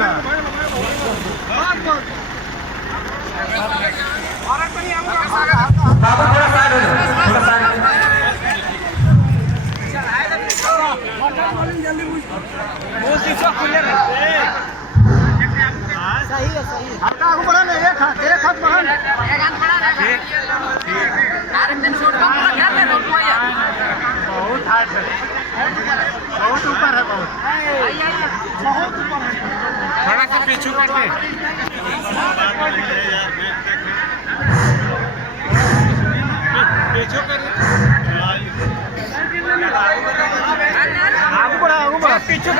बहुत ऊपर है, बहुत ऊपर है। थोड़ा सा पीछू करते पीछू कर आगू बढ़ा पीछू कर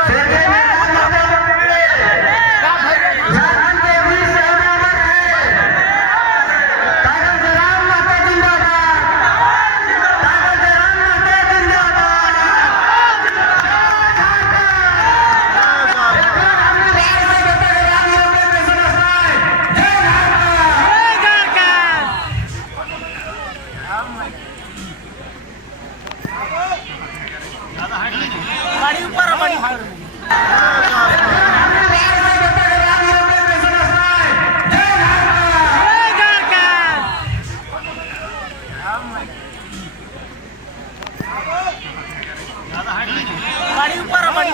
बड़ी ऊपर बड़ी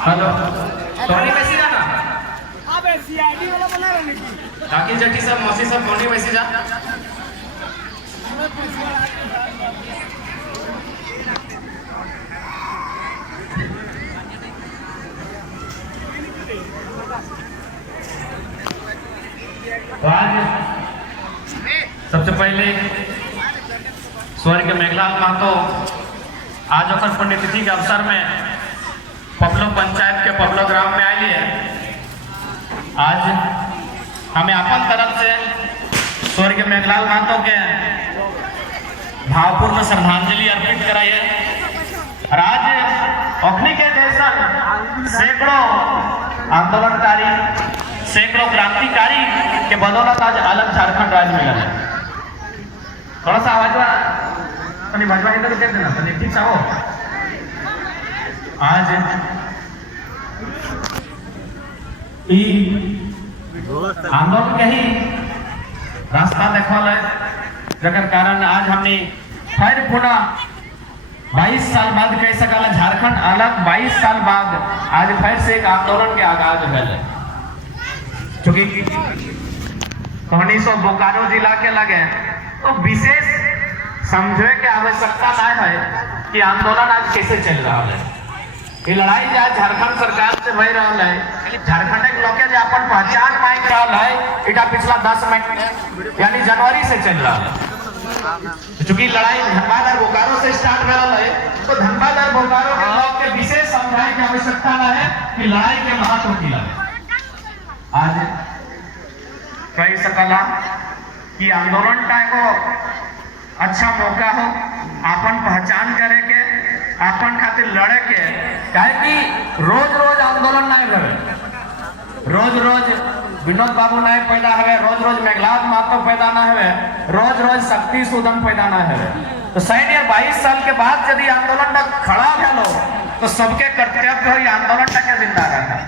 हेलो टोनी मैसी जाना अबे सीआईडी वाला बना रहे की काकी जट्टी सब मौसी सब टोनी मैसी जा तो आज सबसे पहले स्वर्गीय मेघलाल महतो आज ओकर पुण्यतिथि के अवसर में पबलो पंचायत के पबलो ग्राम में आए हैं। आज हमें अपन तरफ से स्वर्गीय मेघलाल महतो के भावपूर्ण श्रद्धांजलि अर्पित कराइए। और आज अग्नि के जैसा सैकड़ों आंदोलनकारी सैकड़ों क्रांतिकारी के बदौलत आज अलग झारखंड राज्य मिला है। थोड़ा सा आवाज भाजपा इधर देख देना ठीक सा हो। आज आंदोलन के ही रास्ता देखल है जकर कारण आज हमने फिर पुनः 22 साल बाद कह सकल झारखंड अलग 22 साल बाद आज फिर से एक आंदोलन के आगाज भेल है। चूंकि कहनी सो बोकारो जिला के लगे तो विशेष समझे के आवश्यकता नहीं है कि आंदोलन आज कैसे चल रहा है। ये लड़ाई आज झारखंड सरकार से भय रहा है। झारखंड के लोग अपन पहचान मांग रहा है इटा पिछला 10 महीने यानी जनवरी से चल रहा है। चूंकि लड़ाई धनबाद और बोकारो से स्टार्ट हो रहा है तो धनबाद और बोकारो के लोग के विशेष समझाने की आवश्यकता न है कि लड़ाई के महत्व की लगे। आज कह सकला कि आंदोलन का एगो अच्छा मौका हो अपन पहचान करे के अपन खातिर लड़े के काहे कि रोज रोज आंदोलन नहीं रहे। रोज रोज विनोद बाबू नहीं पैदा हुए, रोज रोज मेघलाल महतो पैदा ना हुए, रोज रोज शक्ति सुदन पैदा ना हुए। तो शायद 22 साल के बाद यदि आंदोलन खड़ा भेलो तो सबके कर्तव्य हो आंदोलन के जिंदा रखा।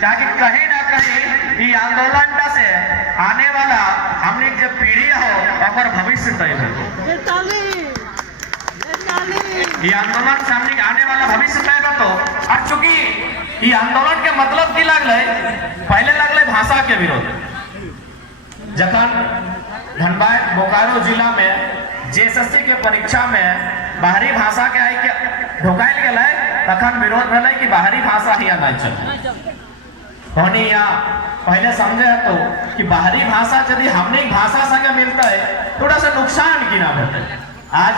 ताकि कहीं ना कहीं ये आंदोलन से आने वाला हमने जो पीढ़ी हो और भविष्य तय हो। ये आंदोलन सामने आने वाला भविष्य तय हो। तो और चूंकि ये आंदोलन के मतलब की लगले पहले लगले भाषा के विरोध। जखन धनबाद बोकारो जिला में जेएसएससी के परीक्षा में बाहरी भाषा के आई के ढोकायल गए तखन विरोध भेल कि बाहरी भाषा यहाँ नहीं चले। पहले समझे तो कि बाहरी भाषा यदि हमने भाषा संगे मिलता है थोड़ा सा नुकसान की ना होता है। आज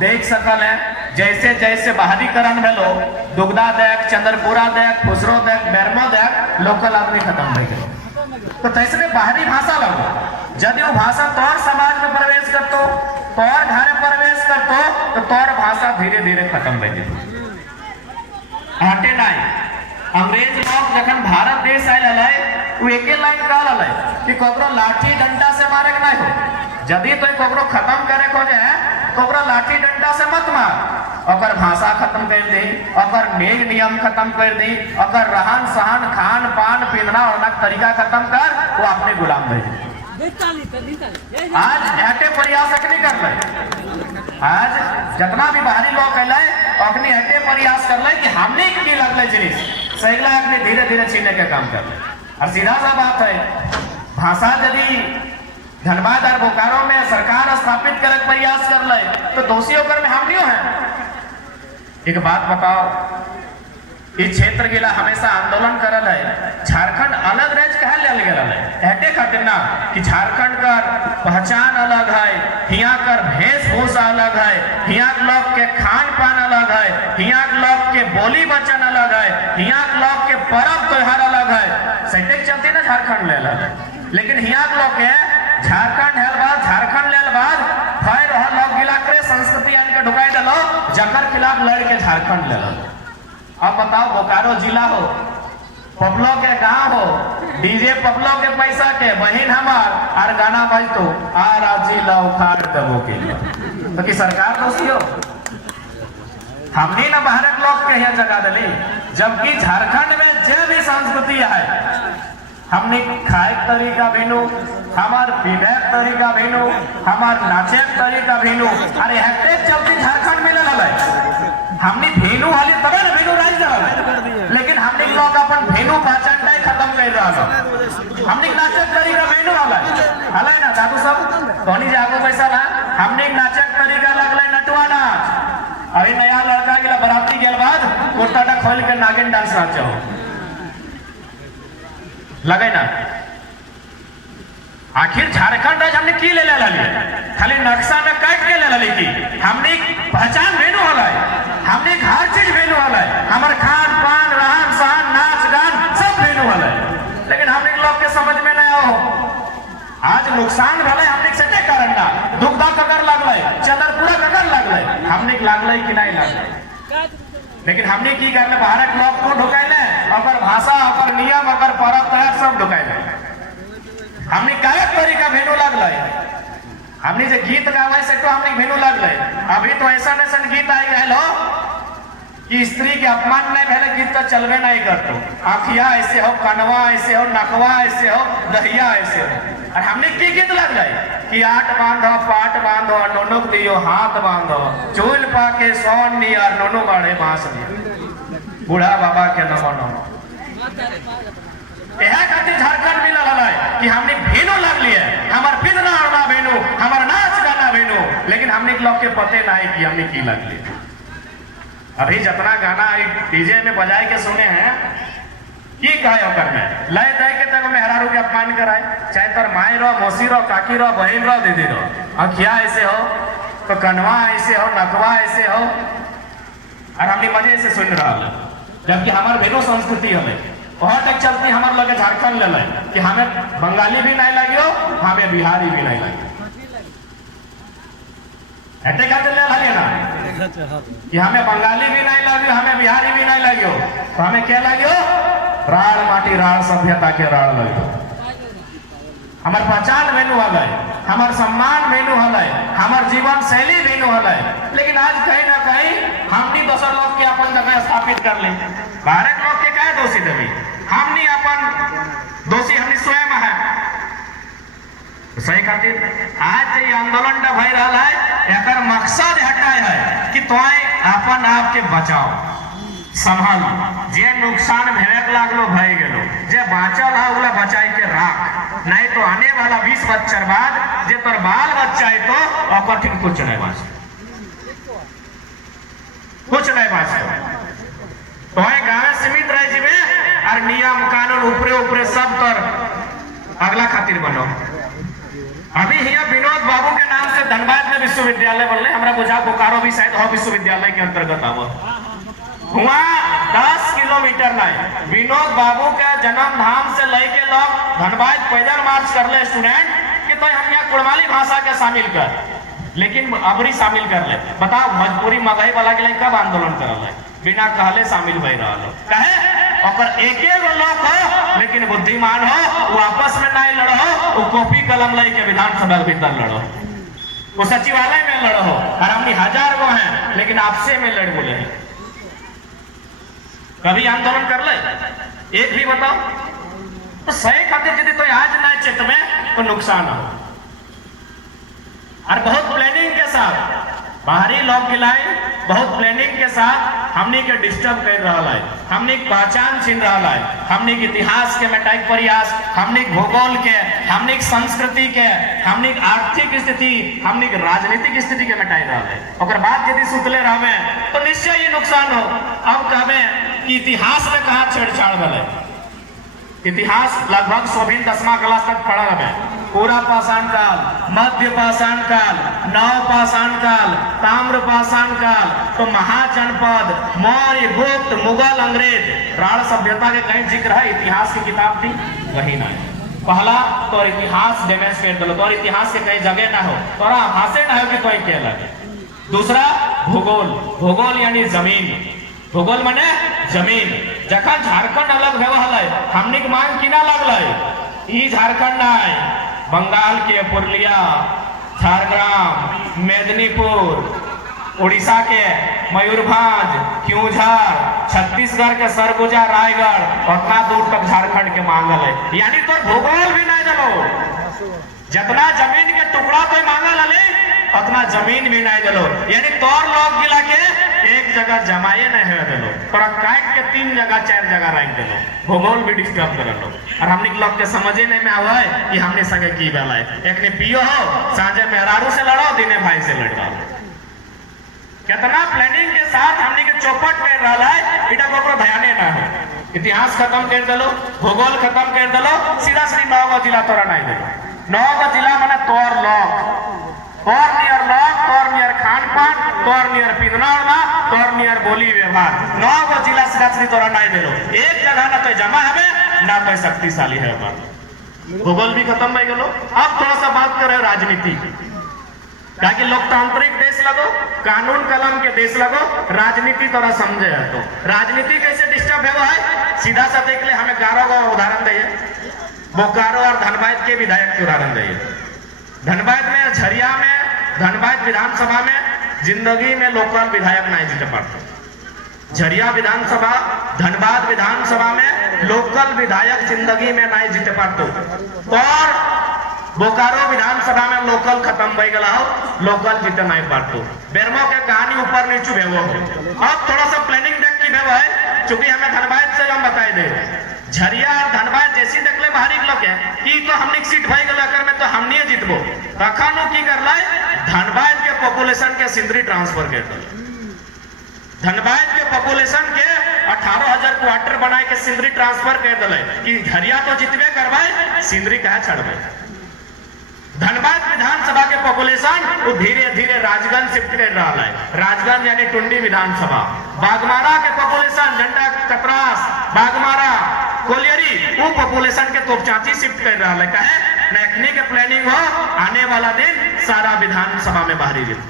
देख सकल है जैसे जैसे बाहरीकरण भेलो दुगदा देख चंद्रपुरा देख खुसरो देख बेरमा देख लोकल आदमी खत्म हो गए। तो तैसे बाहरी भाषा लगो यदि वो भाषा तौर समाज में प्रवेश करतो तौर घर प्रवेश करतो तो तौर भाषा धीरे धीरे खत्म हो जाए। हटे नहीं अंग्रेज लोग जखन भारत देश आयल वो एक लाइन कहल कि ककरो लाठी डंडा से मारे नहीं हो। यदि तो ककरो खत्म करे खोजे तो लाठी डंडा से मत मार ओकर भाषा खत्म कर दी, ओकर नेग नियम खत्म कर दी, ओकर रहन सहन खान पान पीना ओढ़ना तरीका खत्म कर, वो अपने गुलाम बन। आज हटे प्रयास नहीं कर रहे। आज जितना भी बाहरी लोग कहले अखनी हटे प्रयास कर ले कि हमने की लगले जिनिस सहीला अपने धीरे धीरे छीने के काम कर ले। और सीधा सा बात है, भाषा यदि धनबाद और बोकारो में सरकार स्थापित करे प्रयास कर ले तो दोषी होकर में हम नहीं है। एक बात बताओ, इस क्षेत्र के लिए हमेशा आंदोलन करल है, झारखंड अलग राज्य कहा ले गया है ऐटे खातिर ना कि झारखंड का पहचान अलग है, हियां कर वेशभूषा अलग है, हियां लोग के खान पान अलग है, हियां लोग के बोली वचन अलग है, हियां लोग के पर्व त्योहार अलग है। सही चलती ना झारखंड ले ला, लेकिन हियां लोग के झारखंड हेल बाद झारखंड लेल बाद फिर लोग गिला करे संस्कृति आन के ढुकाई दलो जकर खिलाफ लड़ के झारखंड ले लो। अब बताओ बोकारो जिला हो, पबलो के गांव हो, डीजे पबलो के पैसा के बहन हमार और गाना बज तो आ राजी ला उखाड़ दबो के तो कि सरकार दोषी हो? हमने ना बाहर लोग के यहाँ जगा दिली, जबकि झारखंड में जो भी संस्कृति है हमने खाए तरीका भेनू, हमार पीने तरीका भेनू, हमार नाचे तरीका भेनू, अरे हफ्ते चलती झारखंड में लगा हमने भेनू वाली तब ना भेनू राज रहा, लेकिन हमने लोग अपन भेनू पहचान खत्म कर रहा है। हमने नाचक तरीका भेनू वाला है ना दादू सब धोनी जागो पैसा ना, हमने नाचक तरीका लगल नटवा नाच। अभी नया लड़का गेला बराती गेल बाद कुर्ता खोल के नागिन डांस नाचो लगे ना। आखिर झारखंड आज हमने की ले ली, खाली नक्शा में काट के ले ली कि हमने पहचान भेनू वाला है, हमने हर चीज भेनू वाला है, हमारे खान पान रहन सहन नाच गान सब भेनू वाला है, लेकिन हमने लोग के समझ में नहीं हो। आज नुकसान भले हमने सटे कारण ना दुखदा ककर लगल, चदर पूरा ककर लगल, हमने लागल कि नहीं लागल, लेकिन हमने की करले भारत लोग को ढुकाइले, अगर भाषा अगर नियम अगर पर्व त्योहार सब ढुकाइले। हमने गायक तरीका भेनू लगल, हमने जो गीत गावे से तो हमने भेनू लगल। अभी तो ऐसा ऐसा गीत आई गए हो कि स्त्री के अपमान नहीं भेले गीत तो चलवे नहीं करतो, आँखिया ऐसे हो, कनवा ऐसे हो, नकवा ऐसे हो, दहिया ऐसे हो। और हमने की गीत लग गए कि आठ बांधो पाट बांधो नोनो दियो हाथ बांधो, चूल पाके सोन नियर नोनो बाढ़े बांस दियो, बूढ़ा बाबा के नमो नमो। यह खातिर झारखंड मिला है कि हमने भेनू लग लिए, हमार पिदना उड़ना भेनू, हमार नाच गाना भेनू, लेकिन हमने लोग के पते नहीं कि हमने की लग लिए। अभी जितना गाना डीजे में बजाए के सुने हैं की कहे ओकर में लय दे के तक मेहरारू के अपमान कराए, चाहे तर माई रो, मौसी रो, काकी रो, बहन रो, दीदी रो, अखिया ऐसे हो तो कनवा ऐसे हो, नकवा ऐसे हो, और हमने मजे से सुन रहा, जबकि हमार भेनू संस्कृति हमें बहुत एक चलती हमारे लोग झारखंड ले कि हमें बंगाली भी नहीं लगियो, हमें बिहारी भी नहीं लगे, ऐसे खाते ले लगे ना कि हमें बंगाली भी नहीं लगियो, हमें बिहारी भी नहीं लगियो, तो हमें क्या लगियो? राड़ माटी राड़ सभ्यता के राड़ लगियो। हमार पहचान भेनू हल, हमार सम्मान भेनू हल, हमार जीवन शैली भेनू हल, लेकिन आज कहीं ना कहीं हमनी दूसर लोग के अपन जगह स्थापित कर ले। भारत लोग के क्या दोषी देवी? हमनी अपन दोषी हमनी स्वयं है। सही खातिर आज ये आंदोलन भई रहा है, एकर मकसद हटाए है कि तोय अपन आप के बचाओ, संभाल, जे नुकसान भेड़क लागलो भई गेलो, जे बाँचल है उला बचाई के राख, नहीं तो आने वाला 20 बच्चर बाद जे तोर बाल बच्चा है तो ओकर ठीक कुछ नहीं बाँच, कुछ नहीं बाँच। तो गाँव सीमित रह जीवे और नियम कानून ऊपरे ऊपरे सब तोर अगला खातिर बनो। अभी हिया विनोद बाबू के नाम से धनबाद में विश्वविद्यालय बनले, हमरा बुझा बोकारो भी शायद हो विश्वविद्यालय के अंतर्गत आवो। वहाँ 10 किलोमीटर नहीं विनोद बाबू के जन्म धाम से लेके लोग धनबाद पैदल मार्च कर ले स्टूडेंट कि तो हम यहाँ कुड़माली भाषा के शामिल कर, लेकिन अबरी शामिल कर ले। बताओ मजबूरी मगही वाला के लिए कब आंदोलन करल है? बिना कहले शामिल भई रहा कहे और एक लोग हो लेकिन बुद्धिमान हो, वो आपस में नहीं लड़ो, वो कॉपी कलम लेके विधानसभा के भीतर लड़ो। वो सचिवालय में लड़ो हो, और हमने 1000 गो हैं लेकिन आपसे में लड़ बोले हैं। कभी आंदोलन कर ले एक भी बताओ तो सही खातिर यदि तो आज ना चित में तो नुकसान हो। और बहुत प्लानिंग के साथ बाहरी लोग गिलाए, बहुत प्लानिंग के साथ हमने के डिस्टर्ब कर रहा है, हमने पहचान छीन रहा है, हमने इतिहास के मिटाई प्रयास, हमने भूगोल के, हमने संस्कृति के, हमने आर्थिक स्थिति, हमने राजनीतिक स्थिति के मिटाई रहा है। और बाद यदि सुतले रहे तो निश्चय ये नुकसान हो। अब कहवे कि इतिहास में कहा छेड़छाड़ भले, इतिहास लगभग 10वां क्लास तक पढ़ा है, पूरा पाषाण काल, मध्य पाषाण काल, नव पाषाण काल, ताम्र पाषाण काल, तो महाजनपद, मौर्य, गुप्त, मुगल, अंग्रेज, राण सभ्यता के कहीं जिक्र है इतिहास की किताब थी वही ना है। पहला तो इतिहास डैमेज कर दो, तो इतिहास के कहीं जगह ना हो, तोरा हासे ना हो कि कोई क्या लगे। दूसरा भूगोल, भूगोल यानी जमीन, भूगोल माने जमीन। जखन झारखंड अलग है हमने के मांग किना लगल, ई झारखंड है, बंगाल के पुरलिया, झारग्राम, मेदिनीपुर, उड़ीसा के मयूरभंज, क्यूझर, छत्तीसगढ़ के सरगुजा, रायगढ़, उतना दूर तक झारखंड के मांगल है। यानी तो भूगोल भी नहीं दलो, जितना जमीन के टुकड़ा तो मांगल है उतना जमीन भी नहीं दलो। यानी तोर लोग गिला के एक जगह जमाए नहीं हो दिलो, तोरा काट के 3 जगह 4 जगह रख दिलो, भूगोल भी डिस्टर्ब कर लो। और हमने लोग के समझे नहीं में आवा है कि हमने संगे की वाला है, एक ने पियो हो सांझे मेहरारू से लड़ो, दिने भाई से लड़ रहा। कितना प्लानिंग के साथ हमने के चौपट कर रहा है, इटा को ध्यान ना हो। इतिहास खत्म कर दिलो, भूगोल खत्म कर दिलो, सीधा सीधी 9 गो जिला तोरा नहीं दिलो। 9 गो जिला माने तोर लोग, तोर नियर लोग, तोर नियर खान पान, तोर नियर पिंधना, तोर नियर बोली व्यवहार, 9 गो जिला सीधा सीधी तोरा नहीं दिलो। एक जगह ना तो जमा है ना तो शक्तिशाली है। भूगोल भी खत्म हो गलो। अब थोड़ा सा बात करें राजनीति, ताकि लोकतांत्रिक देश लगो, कानून कलम के देश लगो, राजनीति तोरा समझे है। तो राजनीति कैसे डिस्टर्ब है सीधा सा देख ले, हमें गारो का उदाहरण दिए, बोकारो और धनबाद के विधायक के उदाहरण दिए। धनबाद में, झरिया में, धनबाद विधानसभा में जिंदगी में लोकल विधायक नहीं जीते पाते। झरिया विधानसभा, धनबाद विधानसभा में लोकल विधायक जिंदगी में नहीं जीते पाते। और बोकारो विधानसभा में लोकल खत्म हो गया हो, लोकल जीते नहीं पाते। बेरमो के कहानी ऊपर नीचे भेवो हो। अब थोड़ा सा प्लानिंग देख की भेवो है, चूंकि हमें धनबाद से हम बताए दे, झरिया और धनबाद जैसी देखले बाहरी लोग है कि तो हमने सीट भाई गल में तो हमने जीतबो, तखन की कर लाई धनबाद के पॉपुलेशन के सिंदरी ट्रांसफर कर दो। धनबाद के पॉपुलेशन के 18,000 क्वार्टर बनाए के सिंदरी ट्रांसफर कर दिले कि झरिया तो जितबे करवाए, सिंदरी कहा छड़बे। धनबाद विधानसभा के पॉपुलेशन वो धीरे धीरे राजगंज शिफ्ट कर रहा है, राजगंज यानी टुंडी विधानसभा। बागमारा के पॉपुलेशन झंडा कतरास, बागमारा, कोलियरी, वो पॉपुलेशन के तोपचाची शिफ्ट कर रहा है। कहे नैकनी के प्लानिंग हो, आने वाला दिन सारा विधानसभा में बाहरी जीत।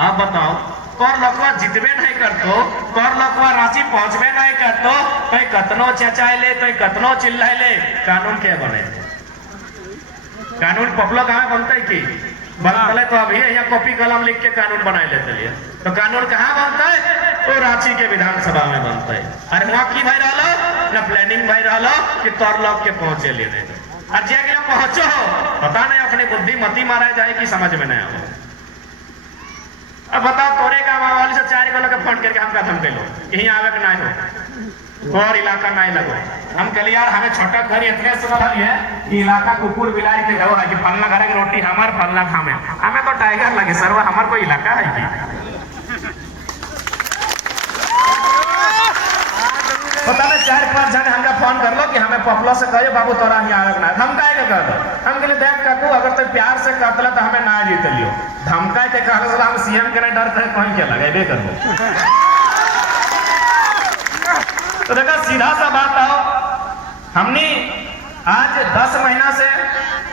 अब बताओ, तोर लोकवा जितबे नहीं करतो, तोर लोकवा रांची पहुंचबे नहीं करतो, कहीं कतनो चचाए ले, कहीं कतनो चिल्लाए ले, कानून क्या बने? कानून पपलो कहाँ बनता है कि बनता तो अभी यहाँ कॉपी कलम लिख के कानून बनाए लेते लिए। तो कानून कहाँ बनता है? तो रांची के विधानसभा में बनता है। अरे वहाँ की भाई रहा ना प्लानिंग भाई रहा कि तोर लोग के पहुंचे ले रहे, और जे अगर पहुंचो हो पता नहीं अपनी बुद्धि मती मारा जाए कि समझ में नहीं आवे। अब बताओ, तोरे गाँव वाली से 4 गो लोग फोन करके हम कदम पे लो यही आवे के नहीं हो, और इलाका नहीं लगो। हम कल यार हमें छोटा घर इतने सुनल है कि इलाका कुकुर बिलाई के गो है कि फलना घर की रोटी हमार, फलना खामे, हमें तो टाइगर लगे सरवा, हमार कोई इलाका है कि पता नहीं। 4-5 जन हमका फोन कर लो कि हमें पपलो से कहियो बाबू तोरा ही आवे ना, हम काहे के कर दो, हम कहले देख काकू अगर तो प्यार से कहतला तो हमें ना जीत लियो, धमकाए के कहला हम सीएम के डर से कहीं के लगेबे करबो। तो देखा सीधा सा बात आओ, हमने आज 10 महीना से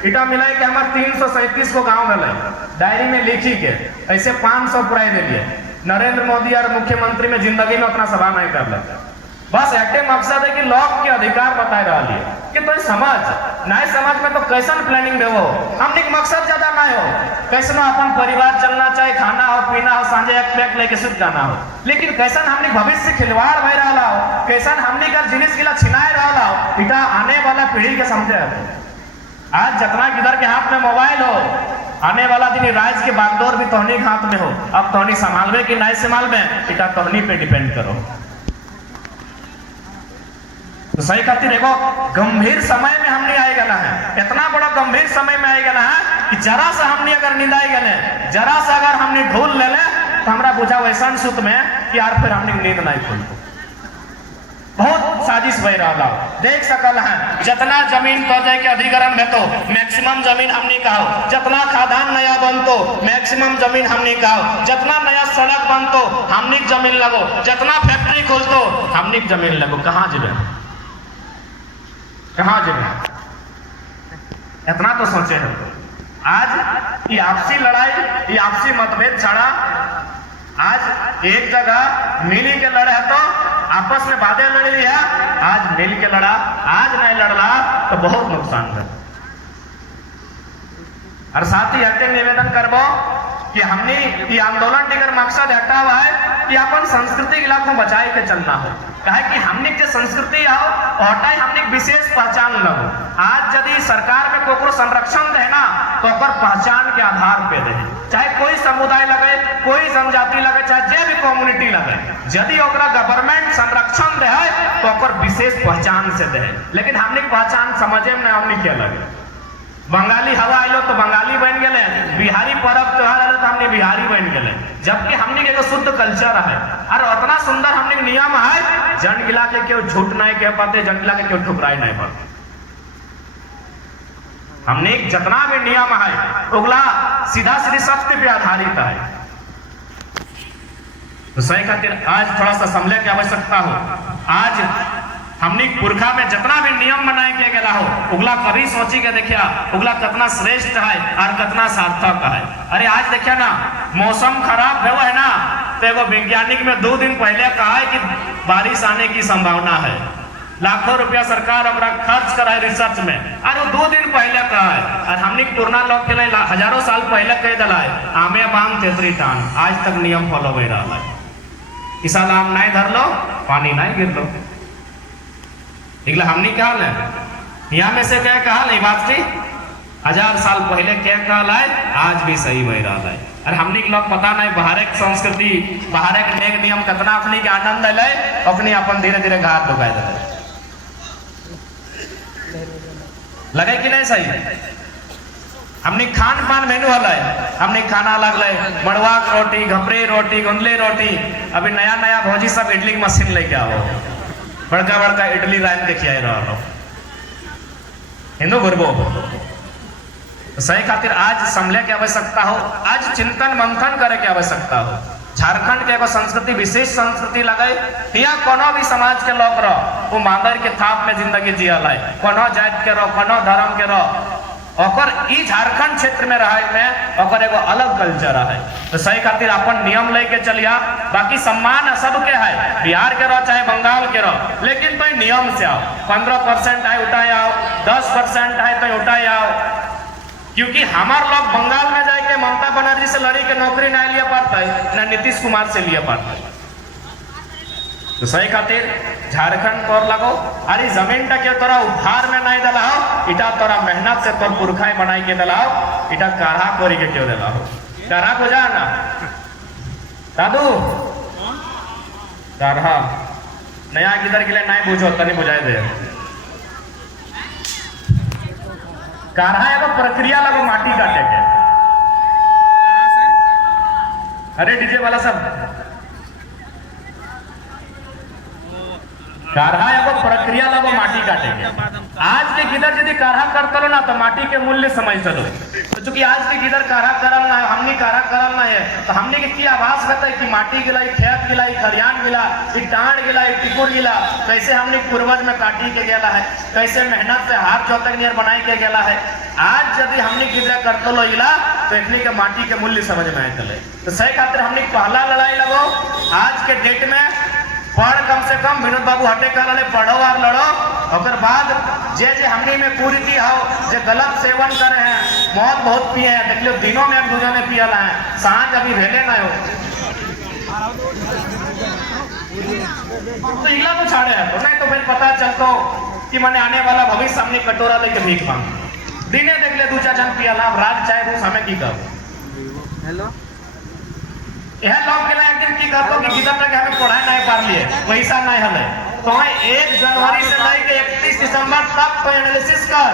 इटा मिला है कि हमारे 337 को गांव मिले, डायरी में लिखी के ऐसे 500 पुराई दे लिए। नरेंद्र मोदी और मुख्यमंत्री में जिंदगी में उतना सभा नहीं कर लेते। बस एटे मकसद है कि लोग के अधिकार बताए रहा कि तो समझ नहीं समझ में तो कैसन प्लानिंग देवो हमने मकसद ज्यादा ना हो कैसनो अपन परिवार चलना चाहे खाना हो पीना हो सांझे एक पैक लेके सुध जाना हो लेकिन कैसन हमने भविष्य खिलवाड़ भय रहा हो कैसन हमने का जिनिस गिला छिनाए रहा हो इटा आने वाला पीढ़ी के समझे आज जितना किधर के हाथ में मोबाइल हो आने वाला दिन राज के बागडोर भी तोहनी के हाथ में हो अब तोहनी संभालवे कि नहीं संभालवे इटा तोहनी पे डिपेंड करो तो सही खातिर एगो गंभीर समय में हमने आए गला है इतना बड़ा गंभीर समय में आए गला है कि जरा सा हमने अगर निंदाए गले जरा सा अगर हमने ढूल ले ले तो हमरा बुझा वैसा सुत में कि यार फिर हमने नींद नहीं खुल बहुत साजिश बह रहा देख सकल है जितना जमीन तो जाए के अधिग्रहण में तो मैक्सिमम जमीन हमने कहा जितना खादान नया बनतो मैक्सिमम जमीन हमने कहा जितना नया सड़क बनतो हमने जमीन लगो जितना फैक्ट्री खोलतो हमने जमीन लगो कहाँ जबे कहाँ जगह इतना तो सोचे है आज ये आपसी लड़ाई ये आपसी मतभेद छड़ा आज एक जगह मिली के लड़े है तो आपस में बातें लड़ लिया आज मिल के लड़ा आज नहीं लड़ला तो बहुत नुकसान है और साथ ही हटे निवेदन करबो कि हमने ये आंदोलन टिकर मकसद हटा हुआ है कि अपन संस्कृति इलाकों बचाए के चलना हो कहे कि हमने जो संस्कृति आओ और हमने विशेष पहचान लगो आज यदि सरकार में कोकरो संरक्षण दे ना तो ओकर पहचान के आधार पे दे चाहे कोई समुदाय लगे कोई जनजाति लगे चाहे जे भी कम्युनिटी लगे यदि ओकरा गवर्नमेंट संरक्षण दे तो ओकर विशेष पहचान से दे लेकिन हमने पहचान समझे में हमने क्या लगे बंगाली हवा आलो तो बंगाली बन गए बिहारी पर्व त्योहार आलो तो हमने बिहारी बन गए जबकि हमने एगो शुद्ध कल्चर है और उतना सुंदर हमने नियम है जन गिला के क्यों झूठ नहीं कह पाते जन गिला के क्यों ठुकराई नहीं पाते हमने जितना भी नियम है उगला सीधा सीधी सत्य पे आधारित है तो सही खातिर आज थोड़ा सा समझने की आवश्यकता हो आज हमने पुरखा में जितना भी नियम बनाए के गया हो उगला कभी सोची के देखिया उगला कितना श्रेष्ठ है और कितना सार्थक है अरे आज देखिया ना मौसम खराब हुआ है ना तो एगो वैज्ञानिक में 2 दिन पहले कहा है कि बारिश आने की संभावना है लाखों रुपया सरकार हमरा खर्च करा है रिसर्च में और 2 दिन पहले कहा है और हमने पुराना लोग के लिए हजारों साल पहले कह दिला है आमे बाम तेतरी टान आज तक नियम फॉलो हो रहा है इस साल आम नहीं धर लो पानी नहीं गिर लो इगला हमने कहा है यहाँ में से क्या कहा नहीं बात थी 1000 साल पहले क्या कहला है आज भी सही बह रहा है और हमने लोग पता नहीं बाहर एक संस्कृति बाहर एक नेक नियम कितना अपनी के आनंद ले अपनी अपन धीरे धीरे घात दुखाए दे लगे कि नहीं सही हमने खान पान मेनू हल है हमने खाना अलग ले मड़वा रोटी घपरे रोटी गुंदले रोटी अभी नया नया भौजी सब इडली की मशीन लेके आओ बड़का बड़का इडली रात देखिए रहा हिंदू गुरबो सही खातिर आज समझे की आवश्यकता हो आज चिंतन मंथन करे की आवश्यकता हो झारखंड के एगो संस्कृति विशेष संस्कृति लगे यहाँ कोनो भी समाज के लोग रहो वो मांदर के थाप में जिंदगी जियल है कोनो जात के रहो कोनो धर्म के रहो और ई झारखंड क्षेत्र में रहे में और एगो अलग कल्चर है तो सही खातिर अपन नियम लेके चलिया बाकी सम्मान सबके है बिहार के रहो चाहे बंगाल के रहो लेकिन तो नियम से आओ 15% है उठाए आओ 10% है तो उठाए आओ क्योंकि हमारे लोग बंगाल में जाके ममता बनर्जी से लड़ी के नौकरी नहीं लिया पाता है ना नीतीश कुमार से लिया पाता है तो सही खातिर झारखंड तोर लगो अरे जमीन के तोरा उपहार में नहीं दलाओ इटा तोरा मेहनत से तोर पुरखाई बनाई के दलाओ इटा काढ़ा कोरी के क्यों दलाओ काढ़ा को जा ना दादू काढ़ा नया किधर के लिए नहीं पूछो तनी बुझाए दे काढ़ा एगो प्रक्रिया लगो माटी काटे के अरे डीजे वाला सब काढ़ा एगो प्रक्रिया लगो माटी काटे के आज के किधर यदि काढ़ा करते लो ना तो माटी के मूल्य समझ चलो तो चूंकि आज के किधर काढ़ा करल ना है हमने काढ़ा करल ना है तो हमने के क्या आभास करता है कि माटी गिलाई खेत गिलाई खरियान गिला डांड गिला टिकुर गिला कैसे हमने पूर्वज में काटी के गेला है कैसे मेहनत से हाथ जोतक नियर बनाई के गेला है आज यदि हमने किधर करते लो इला तो इतनी के माटी के मूल्य समझ में आए चले तो सही खातिर हमने पहला लड़ाई लगो आज के डेट में बड़ का कम से कम विनोद बाबू हटे कहले पढ़ो और लड़ो, और बाद जे जे हमनी में कुरीति हो, जे गलत सेवन करे हैं, मौत बहुत पिए हैं, देख लो दिनों में एक दूसरे ने पियल है, सांझ अभी भेले ना हो तो इला तो छाड़े है, तो नहीं तो फिर पता चलतो कि मैंने आने वाला भविष्य हमने कटोरा लेके भीख मांग दिने देख ले दू चार जन पियल, रात चाहे रूस हमें की करो हेलो यह लोग के एक दिन की करतो कि किधर तक हमें पढ़ाई नहीं पार लिए पैसा नहीं हले, तो 1 जनवरी से लेके 31 दिसंबर तक तो एनालिसिस कर,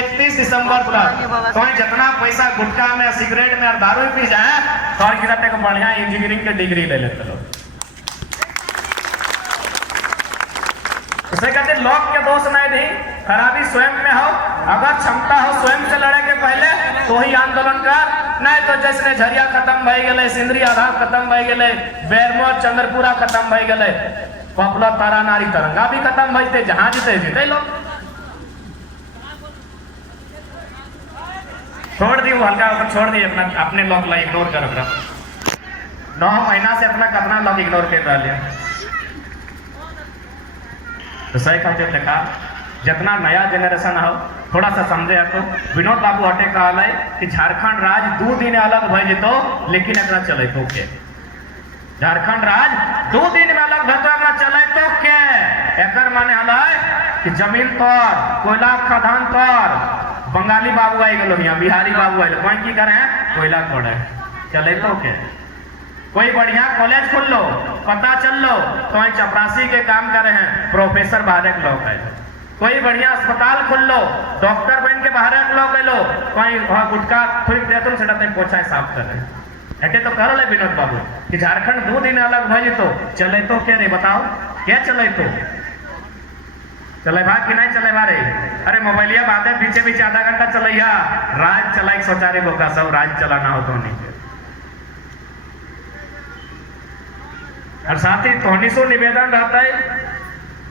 31 दिसंबर तक तो जितना पैसा गुटखा में, सिगरेट में और दारू पी जाए तो और किधर तक बढ़िया इंजीनियरिंग के डिग्री ले लेते लोग। उसे कहते लोग के दोष नहीं दी, खराबी स्वयं में हो, अगर क्षमता हो स्वयं से लड़े के पहले तो ही आंदोलन कर, नहीं तो जैसे झरिया खत्म भई गए, सिंदरी आधार खत्म भई गए, बेरमो चंद्रपुरा खत्म भई गए, पपला तारा नारी तरंगा भी खत्म भई, जहां जीते जीते लोग छोड़ दी हल्का छोड़ दी, अपने लोग ला इग्नोर कर 9 महीना से अपना कितना लोग इग्नोर कर रहा है। तो सही खातिर देखा जितना नया जनरेशन हो थोड़ा सा समझे तो विनोद बाबू हटे कहले कि झारखंड राज्य 2 दिन अलग भई जेतो, लेकिन एकरा चले तो के झारखंड राज्य 2 दिन में अलग भतो एकरा चले तो के एकर माने हलाय कि जमीन पर कोयला खदान पर बंगाली बाबू आई गेलो, यहाँ बिहारी बाबू आई, कोई की करे कोयला खोड़े चले तो के कोई बढ़िया कॉलेज खोल लो, पता चल लो तो चपरासी के काम करे हैं प्रोफेसर बाहर के लोग है, कोई बढ़िया अस्पताल खोल लो, डॉक्टर बन के बाहर के लोग लो, कोई गुटखा थोड़ी देतुन से डते पोछा साफ करे हटे तो करो ले विनोद बाबू कि झारखंड 2 दिन अलग भई तो चले तो क्या रे बताओ क्या चले तो चले भाग कि नहीं चले बारे, अरे मोबाइलिया बातें पीछे पीछे आधा घंटा चलैया, राज चला एक सोचारे बोका सब राज चलाना हो तो नहीं। और साथ ही तोहनी सो निवेदन रहता है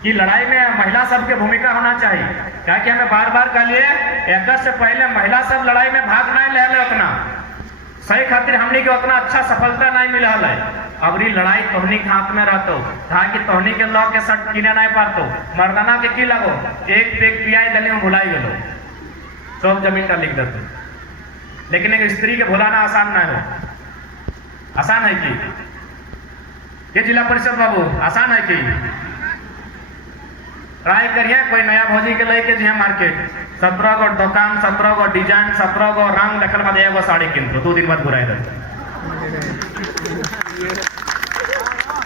कि लड़ाई में महिला सब की भूमिका होना चाहिए, क्या कि हमें बार बार कह लिए एक से पहले महिला सब लड़ाई में भाग नहीं ले उतना सही खातिर हमनी के उतना अच्छा सफलता नहीं मिला है। अबरी लड़ाई तोहनी के हाथ में रहतो था कि तोहनी के लॉ के शर्ट किने नहीं पारतो, मर्दाना के की लगो एक पेक पियाई दिल्ली में भुलाई गेलो सब जमीन का लिख देते, लेकिन एक स्त्री के भुलाना आसान नहीं हो, आसान है कि ये जिला परिषद बाबू आसान है कि ट्राई करिए कोई नया भौजी के लेके जी मार्केट 17 गो दुकान 17 गो डिजाइन 17 गो रंग देखल बाद एगो साड़ी किन 2 दिन बाद बुराई दे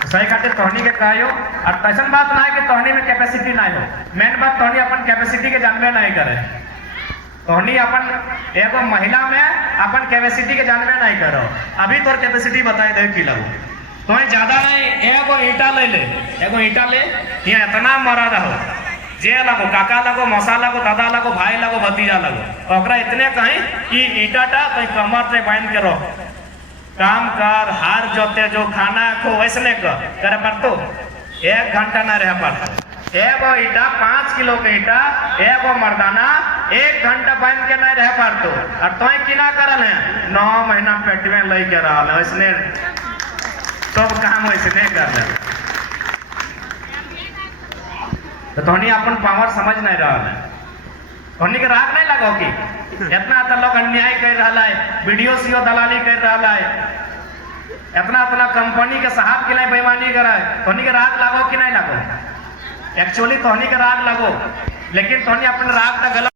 सही खातिर तोहनी के कहियो, और तैसन बात ना है कि तोहनी में कैपेसिटी ना हो, मेन बात तोहनी अपन कैपेसिटी के जानबे नहीं करे, तोहनी अपन एगो महिला में अपन कैपेसिटी के जानबे नहीं करो, अभी तोर कैपेसिटी बताए दे की लगो तो ज्यादा नहीं, एगो ईटा ले ले, एगो ईटा ले यहाँ इतना मरद हो जे लगो काका लगो मौसा लगो दादा लगो भाई लगो भतीजा लगो, तो इतने कहीं कि ईटा टा कहीं कमर से बांध के रहो, काम कर हार जोते जो खाना खो वैसने करे पड़तो, 1 घंटा ना रह पड़तो, एगो ईटा 5 किलो के ईटा एगो मर्दाना 1 घंटा बांध के नहीं रह पड़तो, और तो की ना करल है 9 महीना पेट में ले के रहा है, वैसने सब काम वैसे नहीं कर रहे, तो तोहनी अपन पावर समझ नहीं रहा है, तोहनी के राग नहीं लगो कि इतना इतना लोग अन्याय कर रहा है, वीडियो सीओ दलाली कर रहा है, इतना इतना कंपनी के साहब के लिए बेईमानी कर रहा है, तोहनी के राग लगो कि नहीं लगो, एक्चुअली तोहनी के राग लगो, लेकिन तोहनी अपन राग का गलत